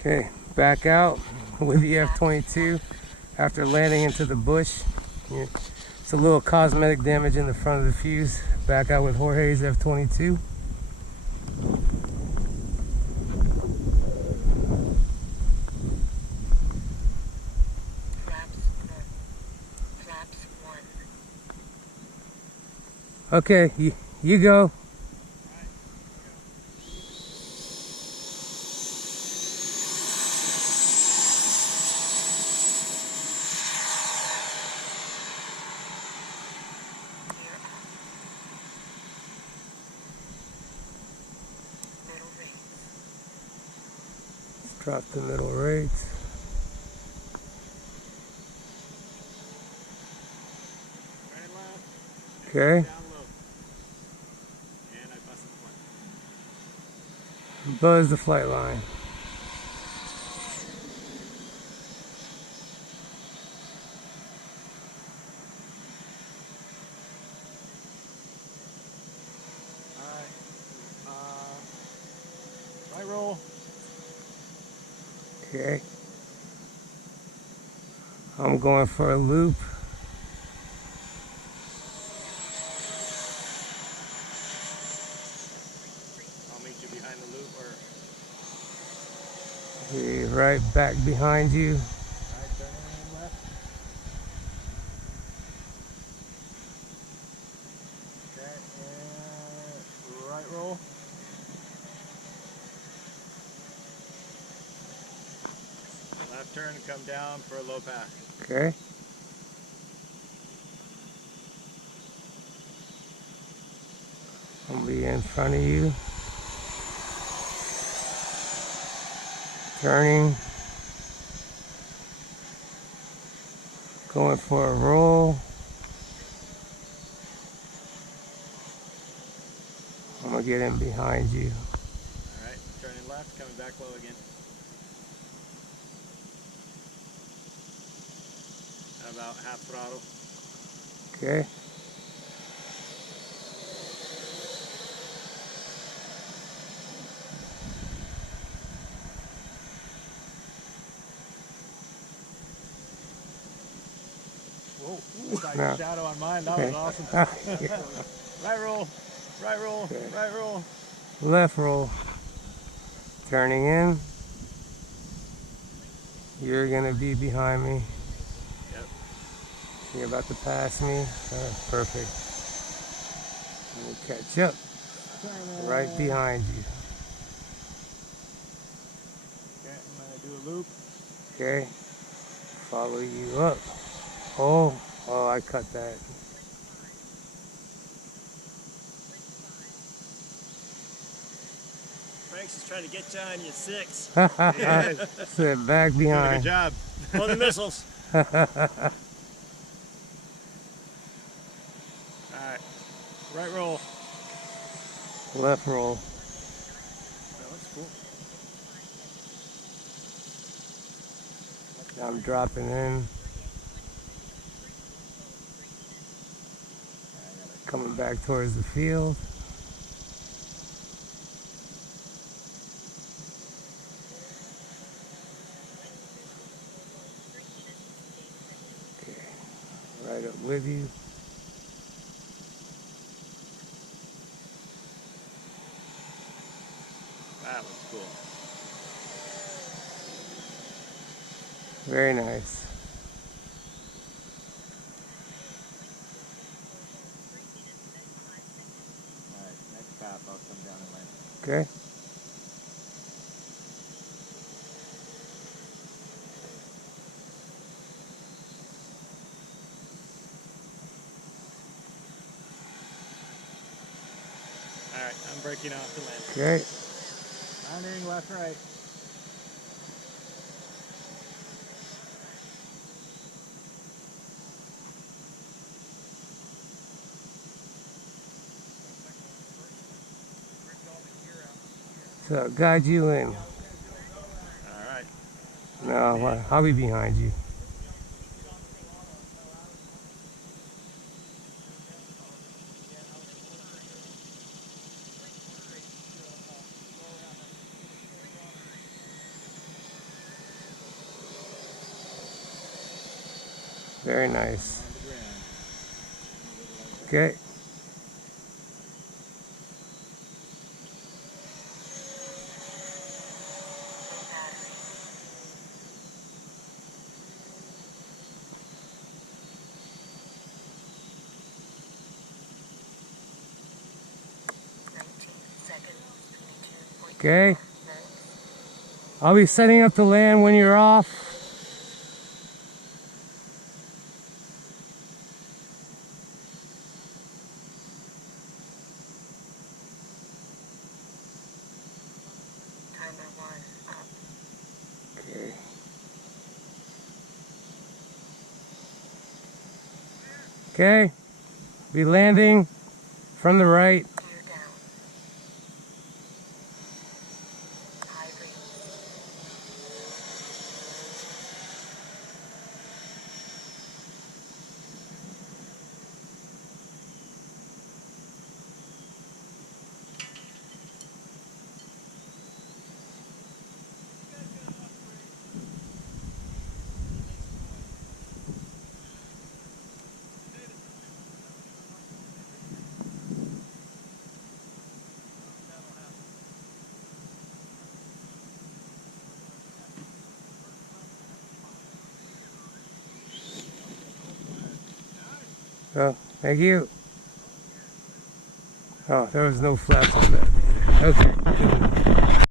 Okay, back out with the F-22 after landing into the bush. Yeah, it's a little cosmetic damage in the front of the fuse. Back out with Jorge's F-22. Flaps 1. Okay, you go. Drop the middle rates. Okay. Buzz the flight line. Right roll. Okay. I'm going for a loop. I'll meet you behind the loop or... Okay, right back behind you. Alright, turning left. Okay, and right roll. Left turn and come down for a low pass. Okay. I'll be in front of you. Turning. Going for a roll. I'm gonna get in behind you. Alright, turning left, coming back low again. About half throttle. Okay. Whoa, looks like No. a shadow on mine. That Okay. was awesome. Yeah. Right roll, right roll, Okay. right roll. Left roll. Turning in. You're gonna be behind me. Yep. You're about to pass me. Perfect. Let me catch up. Right behind you. Okay, I'm gonna do a loop. Okay. Follow you up. Oh, I cut that. Frank's just trying to get you on your 6. Sit back Doing a behind. good job. On the missiles. Alright. Right roll. Left roll. That looks cool. I'm dropping in. Coming back towards the field. Okay. Right up with you. That looks cool. Very nice. Alright, next path I'll come down and land. Okay. Alright, I'm breaking off to land. Okay. Landing left, right. So I'll guide you in. Alright. No, I'll be behind you. Very nice. Okay. Okay. I'll be setting up the land when you're off. Timer 1 up. Okay. Okay. Be landing from the right. Gear down. High rate. Oh, thank you. Oh, there was no flaps on that. Okay.